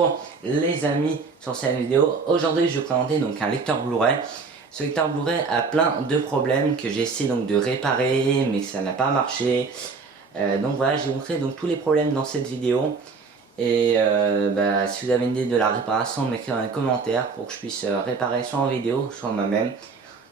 Bonjour les amis sur cette vidéo. Aujourd'hui je vais vous présenter donc un lecteur Blu-ray. Ce lecteur Blu-ray a plein de problèmes que j'ai essayé donc de réparer mais que ça n'a pas marché. Donc voilà, j'ai montré donc tous les problèmes dans cette vidéo. Et si vous avez une idée de la réparation, m'écrire dans les commentaires pour que je puisse réparer soit en vidéo soit moi-même.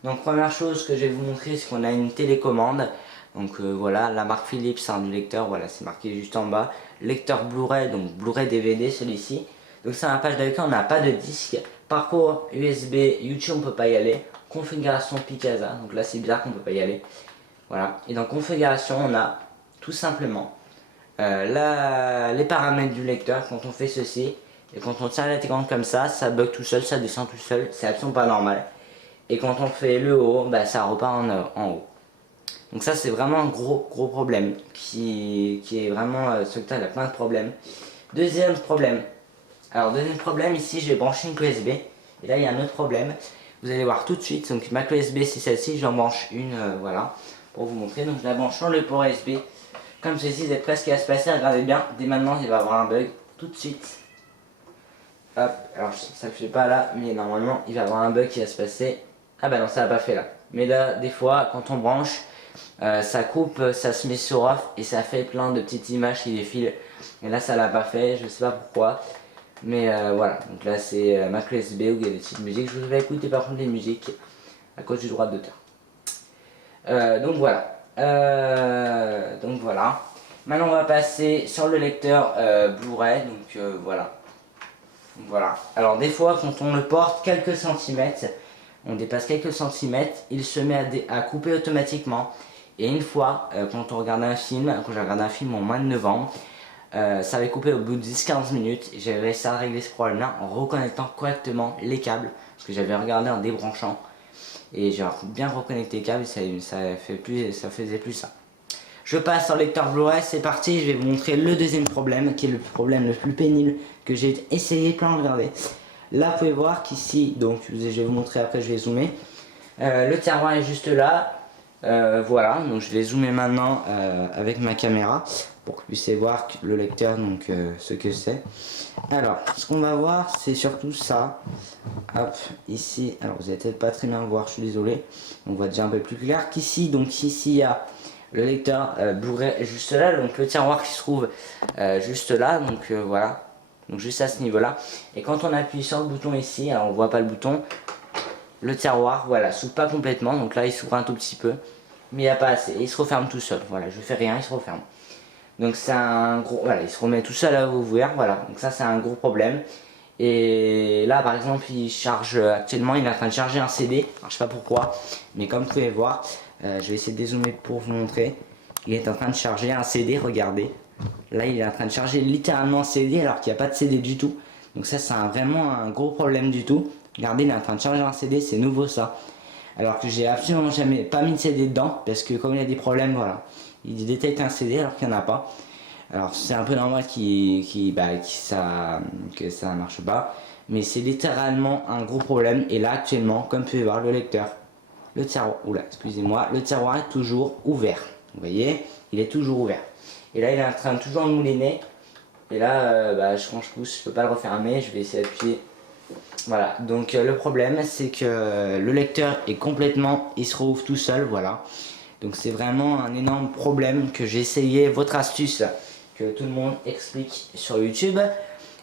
Donc première chose que je vais vous montrer, c'est qu'on a une télécommande. Donc voilà, la marque Philips du lecteur, voilà, c'est marqué juste en bas. Lecteur Blu-ray, donc Blu-ray DVD celui-ci. Donc c'est un page d'accueil, on n'a pas de disque. Parcours USB, YouTube on peut pas y aller. Configuration Picasa, donc là c'est bizarre qu'on peut pas y aller. Voilà, et dans configuration on a tout simplement les paramètres du lecteur. Quand on fait ceci, et quand on tire la télécommande comme ça bug tout seul, ça descend tout seul, c'est absolument pas normal. Et quand on fait le haut, ça repart en haut. Donc ça c'est vraiment un gros problème qui est vraiment ce que il a plein de problèmes. Deuxième problème. Alors deuxième problème, ici je vais brancher une clé USB. Et là il y a un autre problème. Vous allez voir tout de suite. Donc ma clé USB c'est celle-ci, j'en branche une voilà pour vous montrer. Donc je la branche sur le port USB. Comme ceci, vous êtes presque à se passer, regardez bien. Dès maintenant il va y avoir un bug tout de suite. Hop, alors ça ne fait pas là, mais normalement il va y avoir un bug qui va se passer. Ah bah non, ça n'a pas fait là. Mais là, des fois, quand on branche, ça coupe, ça se met sur off et ça fait plein de petites images qui défilent. Et là, ça l'a pas fait, je sais pas pourquoi. Mais voilà, donc là c'est ma clé USB où il y a des petites musiques. Je vous vais écouter par contre les musiques à cause du droit d'auteur. Donc voilà. Maintenant, on va passer sur le lecteur Blu-ray. Donc voilà. Voilà. Alors des fois, quand on le porte quelques centimètres, on dépasse quelques centimètres, il se met à couper automatiquement. Et une fois, quand on regarde un film, quand j'ai regardé un film au mois de novembre, ça avait coupé au bout de 10-15 minutes. J'ai réussi à régler ce problème-là en reconnectant correctement les câbles, parce que j'avais regardé en débranchant. Et j'ai bien reconnecté les câbles, ça faisait plus ça. Je passe au lecteur Blu-ray, c'est parti, je vais vous montrer le deuxième problème, qui est le problème le plus pénible que j'ai essayé plein de regarder. Là, vous pouvez voir qu'ici, donc je vais vous montrer après, je vais zoomer. Le tiroir est juste là. Voilà, donc je vais zoomer maintenant avec ma caméra pour que vous puissiez voir le lecteur, donc ce que c'est. Alors, ce qu'on va voir, c'est surtout ça. Hop, ici, alors vous allez peut-être pas très bien voir, je suis désolé. On voit déjà un peu plus clair qu'ici, donc ici il y a le lecteur Blu-ray juste là, donc le tiroir qui se trouve juste là, donc voilà. Donc juste à ce niveau là, et quand on appuie sur le bouton ici, alors on voit pas le bouton, le tiroir voilà s'ouvre pas complètement, donc là il s'ouvre un tout petit peu mais il n'y a pas assez, et il se referme tout seul, voilà, je fais rien, il se referme. Donc c'est un gros, voilà, il se remet tout seul à ouvrir, voilà, donc ça c'est un gros problème. Et là par exemple il charge actuellement, il est en train de charger un CD, alors je sais pas pourquoi, mais comme vous pouvez voir, je vais essayer de dézoomer pour vous montrer, il est en train de charger un CD, regardez. Là il est en train de charger littéralement un CD alors qu'il n'y a pas de CD du tout. Donc ça c'est vraiment un gros problème du tout. Regardez, il est en train de charger un CD, c'est nouveau ça. Alors que j'ai absolument jamais pas mis de CD dedans parce que comme il y a des problèmes, voilà, il détecte un CD alors qu'il n'y en a pas. Alors c'est un peu normal que ça marche pas. Mais c'est littéralement un gros problème. Et là actuellement, comme vous pouvez voir, le lecteur, le tiroir, oula, excusez-moi, le tiroir est toujours ouvert. Vous voyez, il est toujours ouvert. Et là il est en train de toujours mouliner. Et là quand je pousse, je peux pas le refermer, je vais essayer d'appuyer. Voilà, donc le problème c'est que le lecteur est complètement, il se rouvre tout seul, voilà. Donc c'est vraiment un énorme problème que j'ai essayé, votre astuce que tout le monde explique sur YouTube.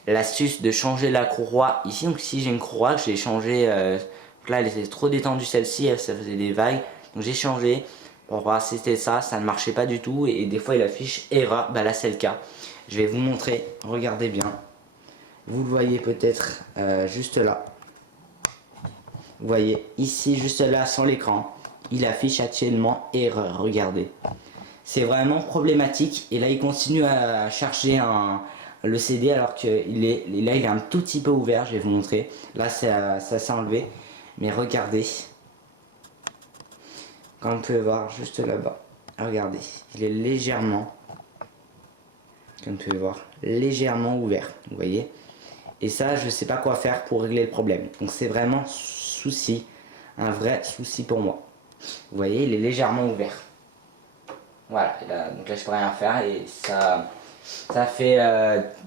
L'astuce de changer la courroie ici, donc ici j'ai une courroie que j'ai changé, là elle était trop détendue celle-ci, ça faisait des vagues. Donc j'ai changé pour voir si c'était ça, ça ne marchait pas du tout et des fois il affiche erreur, là c'est le cas. Je vais vous montrer, regardez bien. Vous le voyez peut-être juste là. Vous voyez ici juste là sur l'écran, il affiche actuellement erreur, regardez. C'est vraiment problématique et là il continue à chercher le CD alors que il est un tout petit peu ouvert, je vais vous montrer. Là ça s'est enlevé, mais regardez. Comme vous pouvez voir juste là-bas, regardez, il est légèrement, comme vous pouvez voir, légèrement ouvert, vous voyez. Et ça, je sais pas quoi faire pour régler le problème. Donc c'est vraiment souci, un vrai souci pour moi. Vous voyez, il est légèrement ouvert. Voilà, et là, donc là je peux rien faire et ça, Ça fait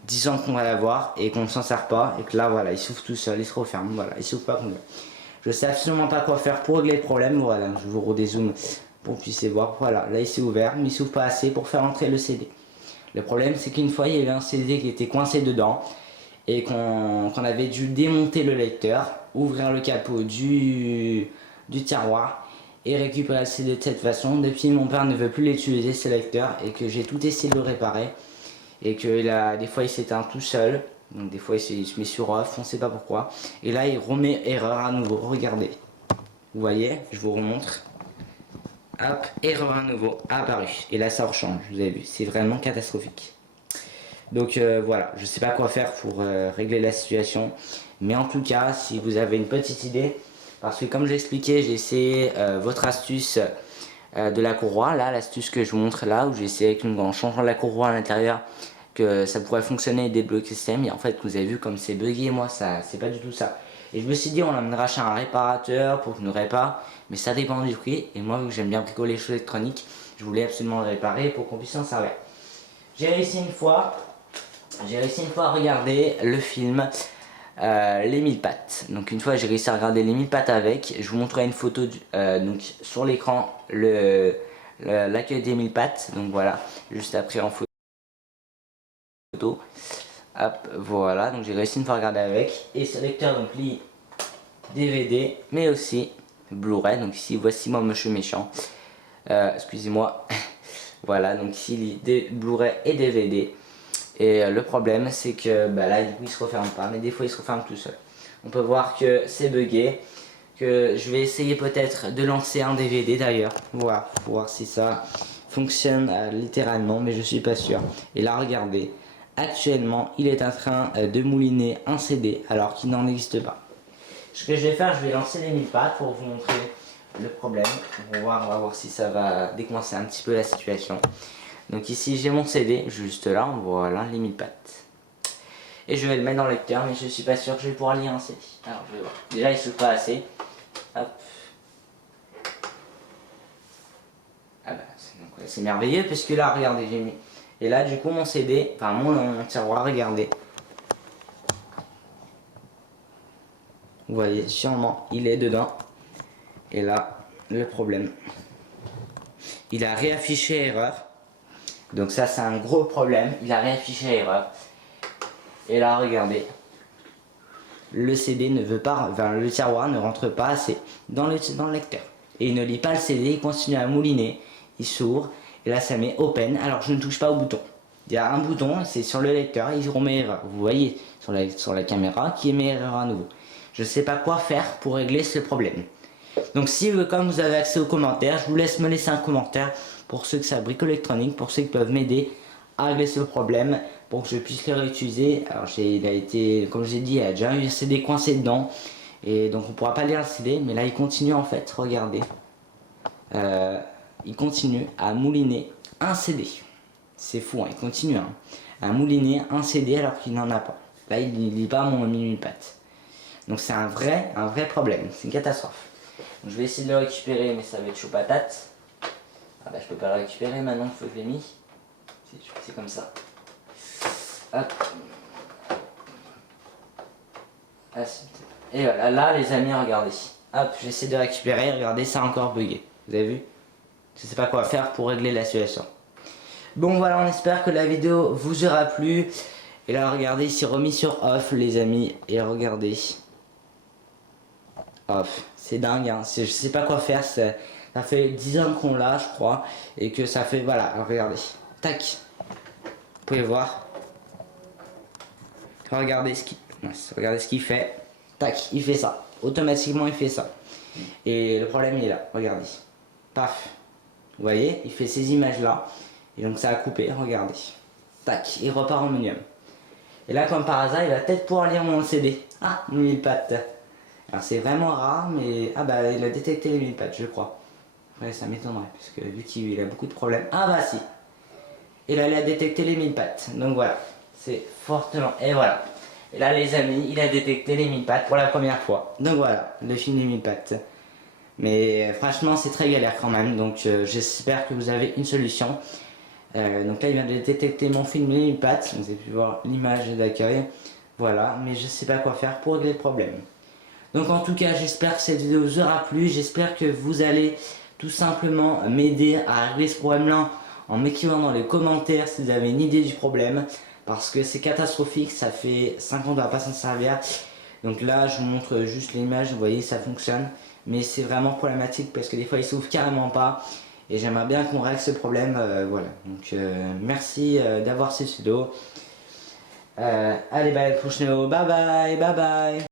10 ans qu'on va l'avoir et qu'on ne s'en sert pas. Et que là, voilà, il s'ouvre tout seul, il se referme. Voilà, il s'ouvre pas comme ça. Je sais absolument pas quoi faire pour régler le problème. Voilà, je vous redézoome pour que vous puissiez voir. Voilà, là il s'est ouvert, mais il s'ouvre pas assez pour faire entrer le CD. Le problème, c'est qu'une fois, il y avait un CD qui était coincé dedans et qu'on avait dû démonter le lecteur, ouvrir le capot du tiroir et récupérer le CD de cette façon. Depuis, mon père ne veut plus l'utiliser, ce lecteur, et que j'ai tout essayé de le réparer. Et que des fois, il s'éteint tout seul. Donc des fois, il se met sur off, on ne sait pas pourquoi. Et là, il remet erreur à nouveau. Regardez. Vous voyez, je vous remontre. Hop, erreur à nouveau apparu. Et là, ça rechange, vous avez vu. C'est vraiment catastrophique. Donc voilà, je ne sais pas quoi faire pour régler la situation. Mais en tout cas, si vous avez une petite idée, parce que comme j'ai expliqué, j'ai essayé votre astuce de la courroie. Là, l'astuce que je vous montre là, où j'ai essayé en changeant la courroie à l'intérieur, que ça pourrait fonctionner et débloquer le système. Et en fait, vous avez vu comme c'est bugué, moi, ça c'est pas du tout ça. Et je me suis dit, on l'amènera chez un réparateur pour qu'il nous répare. Mais ça dépend du prix. Et moi, vu que j'aime bien bricoler les choses électroniques, je voulais absolument le réparer pour qu'on puisse s'en servir. J'ai réussi une fois à regarder le film Les 1000 pattes. Donc une fois j'ai réussi à regarder Les 1000 pattes avec. Je vous montrerai une photo donc sur l'écran l'accueil des 1000 pattes. Donc voilà, juste après en photo. Hop, voilà, donc j'ai réussi une fois à regarder avec. Et ce lecteur donc lit DVD, mais aussi Blu-ray. Donc ici voici moi monsieur méchant. Excusez-moi. Voilà, donc ici il lit des Blu-ray et DVD. Et le problème c'est que là du coup il se referme pas, mais des fois il se referme tout seul. On peut voir que c'est bugué, que je vais essayer peut-être de lancer un DVD d'ailleurs, voilà, pour voir si ça fonctionne littéralement, mais je suis pas sûr. Et là regardez, actuellement il est en train de mouliner un CD alors qu'il n'en existe pas. Ce que je vais faire, je vais lancer les 1000 pattes pour vous montrer le problème. On va voir si ça va décoincer un petit peu la situation. Donc ici j'ai mon CD, juste là, voilà, les 1000 pattes. Et je vais le mettre dans le lecteur, mais je suis pas sûr que je vais pouvoir lire un CD. Alors je vais voir. Déjà il se pas assez. Hop. Ah bah c'est merveilleux puisque là regardez j'ai mis. Et là du coup mon CD, enfin mon tiroir, regardez. Vous voyez sûrement il est dedans. Et là le problème. Il a réaffiché erreur. Donc ça c'est un gros problème, il a réaffiché erreur. Et là regardez, le CD ne veut pas, enfin le tiroir ne rentre pas assez dans le lecteur. Et il ne lit pas le CD, il continue à mouliner, il s'ouvre, et là ça met open, alors je ne touche pas au bouton. Il y a un bouton, c'est sur le lecteur, il remet erreur. Vous voyez sur la caméra qui émet erreur à nouveau. Je ne sais pas quoi faire pour régler ce problème. Donc si comme vous avez accès aux commentaires, je vous laisse me laisser un commentaire pour ceux que ça bricole électronique, pour ceux qui peuvent m'aider à régler ce problème, pour que je puisse le réutiliser. Alors il a été, comme je l'ai dit, il y a déjà eu un CD coincé dedans, et donc on ne pourra pas lire le CD, mais là il continue en fait, regardez. Il continue à mouliner un CD. C'est fou, hein, il continue à mouliner un CD alors qu'il n'en a pas. Là il ne lit pas mon 1000 pattes. Donc c'est un vrai problème, c'est une catastrophe. Donc, je vais essayer de le récupérer, mais ça va être chaud patate. Ah bah je peux pas le récupérer maintenant, il faut que je l'ai mis. C'est comme ça. Hop. Ah, et voilà, là les amis, regardez. Hop, j'essaie de récupérer, regardez, ça a encore bugué. Vous avez vu? Je sais pas quoi faire pour régler la situation. Bon voilà, on espère que la vidéo vous aura plu. Et là regardez, il s'est remis sur off les amis. Et regardez. Off, c'est dingue, hein. Je sais pas quoi faire. Ça fait 10 ans qu'on l'a, je crois. Et que ça fait, voilà, regardez. Tac. Vous pouvez voir. Regardez ce qu'il fait. Tac, il fait ça. Automatiquement, il fait ça. Et le problème, il est là. Regardez. Paf. Vous voyez, il fait ces images-là. Et donc, ça a coupé. Regardez. Tac, il repart en menu. Et là, comme par hasard, il va peut-être pouvoir lire mon CD. Ah, 1000 pattes. Alors, c'est vraiment rare, mais... Ah bah, il a détecté les 1000 pattes, je crois. Ouais, ça m'étonnerait, parce que vu qu'il a beaucoup de problèmes... Ah bah, si. Et là, il a détecté les 1000 pattes. Donc, voilà. C'est fortement... Et voilà. Et là, les amis, il a détecté les 1000 pattes pour la première fois. Donc, voilà, le film des 1000 pattes. Mais franchement, c'est très galère quand même. Donc, j'espère que vous avez une solution. Donc là il vient de détecter mon film Lemmypad, vous avez pu voir l'image d'accueil. Voilà, mais je sais pas quoi faire pour régler le problème. Donc en tout cas j'espère que cette vidéo vous aura plu, j'espère que vous allez tout simplement m'aider à régler ce problème là en m'écrivant dans les commentaires si vous avez une idée du problème, parce que c'est catastrophique, ça fait 5 ans qu'on ne va pas s'en servir. Donc là je vous montre juste l'image, vous voyez ça fonctionne, mais c'est vraiment problématique parce que des fois il s'ouvre carrément pas et j'aimerais bien qu'on règle ce problème. Voilà, donc merci d'avoir ces pseudos. Allez, bah, à la prochaine vidéo, bye bye, bye bye.